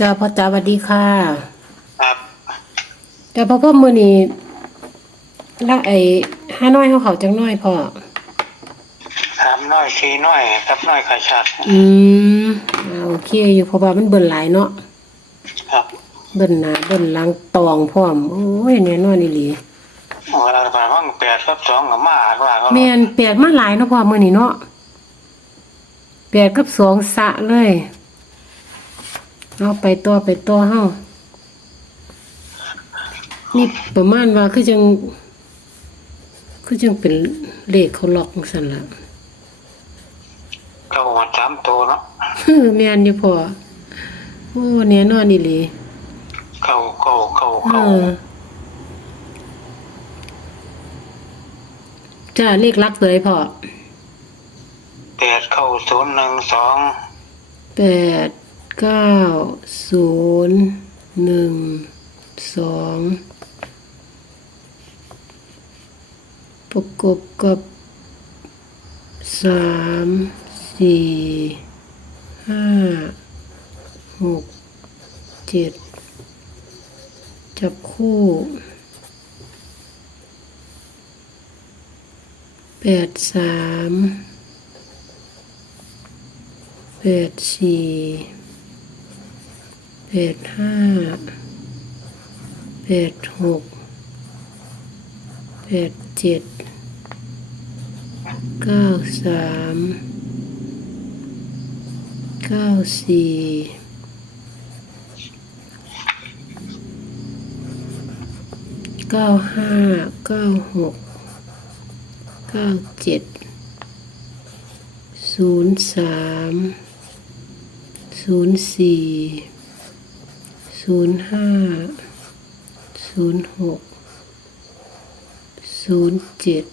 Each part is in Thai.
จ้าพ่อจ้าสวัสดีค่ะครับแต่พ่อพ่อมือนี้ละไอ้ห้าน้อยเขาเขาจังน้อยพ่อสามน้อยสี่น้อยครับน้อยขาชัดอืมอ่าโอเคอยู่เพราะว่ามันเบิ่นหลายเนาะครับ เบิ่นหนาเบิ่นหลังตองพร้อมโอ้ยแน่นอนอีหลีเวลาผ่านห้องแปดครับสองกับมาว่าก็แม่นแปดมาหลายเนาะพ่อมื้อนี้เนาะแปดกับสองสะเลย เอาไปต่อไปต่อเฮานี่ประมาณว่าคือจัง คือจังเป็นเลขเขาล็อกจังซั่นล่ะเขามาสามตัวเนาะฮึแม่นอยู่พ่อโอ้แน่นอนอีหลีเข้าเข้าเข้าเอเข้าอจ้าเลขลักตัวใดพ่อแปดเข้าศูนย์หนึ่งสองแปด เก้าศูนย์หนึ่งสองประกบกับสามสี่ห้าหกเจ็ดจับคู่แปดสามแปดสี่ แปดห้าแปดหกแปดเจ็ดเก้าสามเก้าสี่เก้าห้าเก้าหกเก้าเจ็ดศูนย์สามศูนย์สี่ ศูนย์ห้าศูนย์หกศูนย์เจ็ด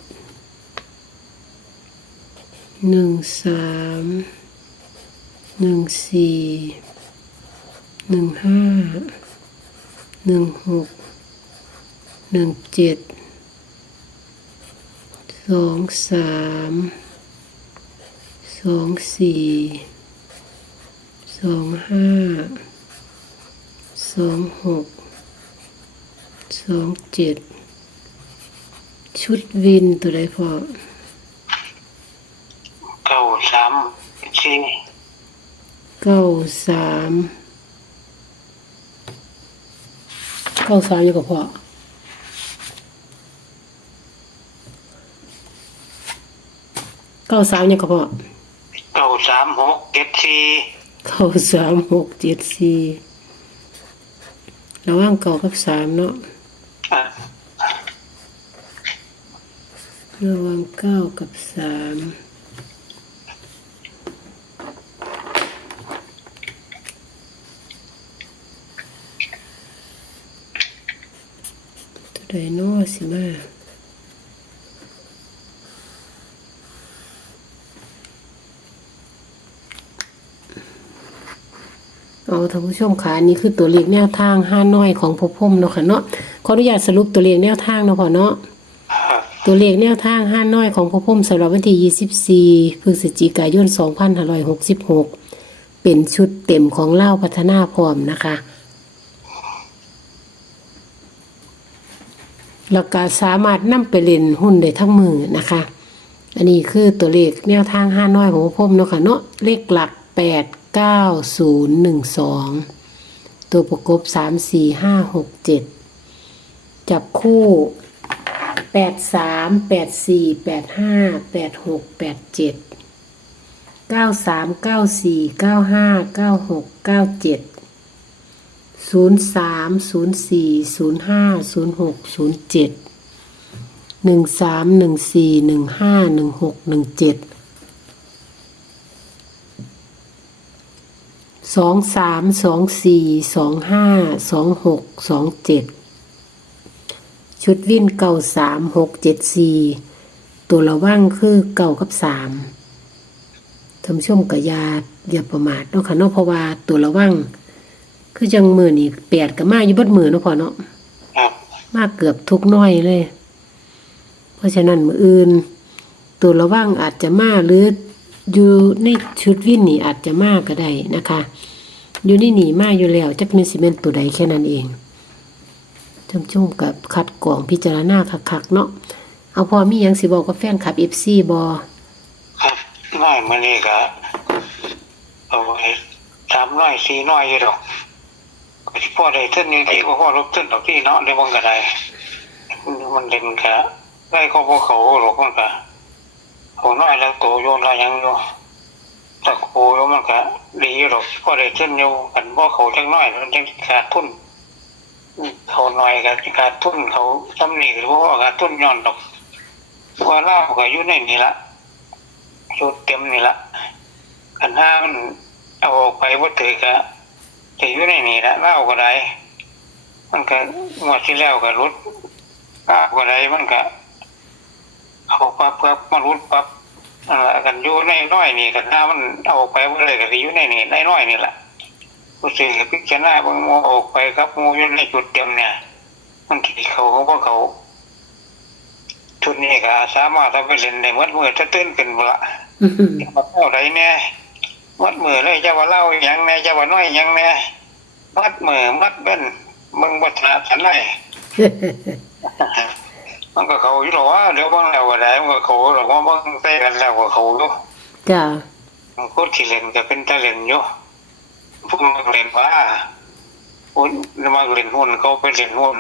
หนึ่งสามหนึ่งสี่หนึ่งห้าหนึ่งหกหนึ่งเจ็ดสองสามสองสี่สองห้า สองหกสองเจ็ดชุดวินตัวใดพอเข้าสามสี่เก้าสามเก้าสามอยู่กับพ่อเก้าสามอยู่กับพ่อเข้าสามหกเจ็ดสี่เก้าสามหกเจ็ดสี่ ระหว่างเก้ากับสามเนาะอะระหว่างเก้ากับสามตัวใดเนาะสิมา เอาท่านผู้ชมค่ะอันนี่คือตัวเลขแนวทางห้าน้อยของพอพมเนาะค่ะเนาะขออนุญาตสรุปตัวเลขแนวทางเนาะพ่อเนาะตัวเลขแนวทางห้าน้อยของพอพมสำหรับวันที่ 24 พฤศจิกายน 2566 เป็นชุดเต็มของเล่าพัฒนาพร้อมนะคะแล้วก็สามารถนำไปเล่นหุ้นได้ทั้งมือนะคะ อันนี้คือตัวเลขแนวทางห้าน้อยของพมเนาะค่ะเนาะเลขหลักแ9012 ตัวประกบ 34567 จับคู่ 8384858687 9394959697 0304050607 1314151617 สี่แปดห้าแปดหกแปดเจ็ดเก้าสามเก้าสี่เก้าห้าเก้าหกเก้าเจ็ดศูนย์สามศูนย์สี่ศูนย์ห้าศูนย์หกศูนย์เจ็ดหนึ่งสามหนึ่งสี่หนึ่งห้าหนึ่งหกหนึ่งเจ็ดสองสามสองสี่สองห้าสองหกสองเจ็ดชุดวิ่นเก่าสามหกเจ็ดสี่ตัวระว่างคือเก่ากับสามทำช่วมกับยาอย่าประมาทเนาะค่ะเนาะเพราะว่าตัวระว่างคือจังมือนี่แปดกับมาอยู่เบดมือเนาะพอเนาะครับมากเกือบทุกน้อยเลย เพราะฉะนั้นมืออื่น ตัวระว่างอาจจะมาหรือ อยู่ในชุดวิ่นนี่อาจจะมากก็ได้นะคะ อยู่ในหนีมากอยู่แล้วจักแม่นสิแม่นต์ตัวใดแค่นั้นเองจำจุ่มกับคัดกรองพิจารณาคักๆเนาะเอาพอมียังสิบอกกับแฟนคลับ FC บ่ครับน้อยมันนี่ก็เอาไว้สามน้อยสี่น้อยอยู่ดอกที่พ่อได้เท่านนี้ที่พ่อลบเท่านดอกที่เนาะในวงกระไดมันเด่นกะได้เขาพวกเขาหรอกมันก็เขาน้อยแล้วโตโยนอะไรยังอยู่ถ้าโคโยมันก็ดีอยู่ดอกพ่อได้เท่นอยู่กันพ่เขาจังน้อยมันจังขาดทุนเขาหน้อยก็ขาดทุนเขาทำหนีหรือว่าขาดทุนย้อนดอกว่าเล่าก็อยู่ในนี่ละชุดเต็มนี่ละขันห้ามันเอาออกไปว่าถือกะจะอยู่ในนี่ละเล่าก็ได้มันก็งวดที่แล้วก็รุดก้าก็ได้มันก็ เอาปั๊บปั๊บมารุดปั๊บนั่นละกันอยู่ในน้อยนี่กันห้ามันเอาออกไปว่าเลยก็สิอยู่ในนี่ในน้อยนี่ละผู้สื่อกับพิจารณาเบางโมออกไปครับโมอยู่ในจุดเต็มเนี่ย มันขี่เขาเขาพวกเขาชุดนี้ก็สามารถเอาไปเล่นในมัดมือถ้าตื่นขึ้นบ่ละอื้อหือมาเล่าไรแน่มัดมือเลยจะว่าเล่าหยังแน่จะว่าน้อยหยังแน่มัดมือมัดเบิ้นมึงบัตรสันไร มันก็เขาอยู่หรอว่าเดี๋ยวบางแล้วก็ได้มันก็เขาหรอกว่าบางใส่กันแล้วก็เขาอยู่จ้ามันโคตรขี้เล่นก็เป็นตาเล่นอยู่พวกมักเล่นว่าหุ้นมักเล่นหุ้นเขาไปเล่นหุ้น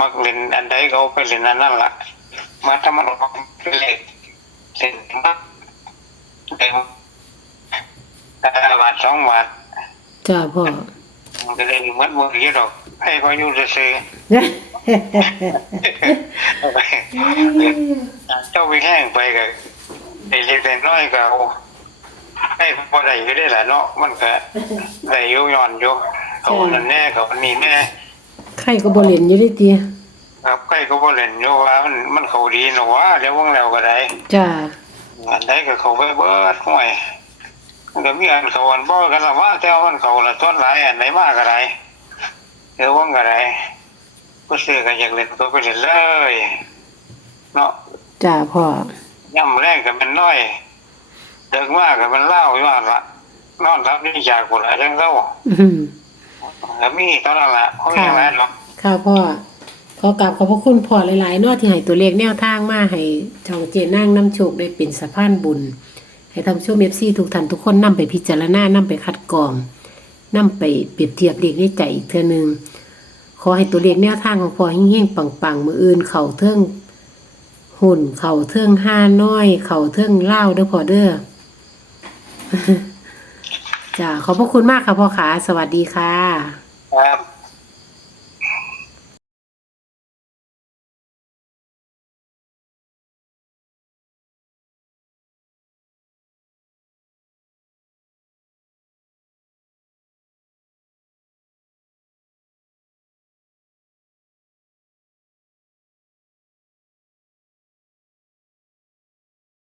มักเล่นอันใดเขาไปเล่นอันนั้นล่ะมาทำมันออกมาเป็นเล่นเล่นมักเล่นแต่บาทสองบาทจ้าพ่อมันก็เลยเหมือนมือเยอะดอกให้เขาอยู่ซื้อๆ เจ้าไปแห้งไปกับไอ้เล็กๆน้อยก็เอาให้พอได้ก็ได้แหละเนาะมันก็ได้อยุย้อนอยู่เขานั่นแน่เขาอันนี้แน่ใครก็บ่เล่นอยู่เด้ติครับใครก็บ่เล่นอยู่ว่ามันมันเขาดีเนาะว่าเดี๋ยววงแล้วก็ได้จ้าอันใดก็เขาไปเบิดห่วยมันก็มีอันเขาอันบ่กันละว่าแต่ว่ามันเขาละต้นหลายอันไหนมากก็ได้เดี๋ยววงก็ได้ ผู้ซื้อก็อยากเล่นก็ไปเล่นเลย เนาะจ้าพ่อย่ำแรกก็เป็นน้อยเด็กมากก็เป็นเล่าอยู่หั่นละนอนรับนี่จากคนละจังเศร้าอื้อหือก็มีเท่านั้นละเขาไม่ยังไงหรอกค่ะพ่อขอกราบขอบพระคุณพ่อหลายๆเนาะที่ให้ตัวเลขแนวทางมาให้ช่องเจนั่งน้ำโชคได้เป็นสะพานบุญ ให้ทำช่วเอฟซีทุกท่านทุกคนนำไปพิจารณานำไปคัดกรองนำไปเปรียบเทียบเลขในใจอีกเทื่อหนึง ขอให้ตัวเลขแนวทางของพ่อเฮงๆปังๆมืออื่นเข่าเทิงหุ่นเข่าเทิงห้าน้อย เข่าเทิงเล่าเด้อพ่อเด้อจ้าขอบพระคุณมากค่ะพ่อขาสวัสดีค่ะ ครับ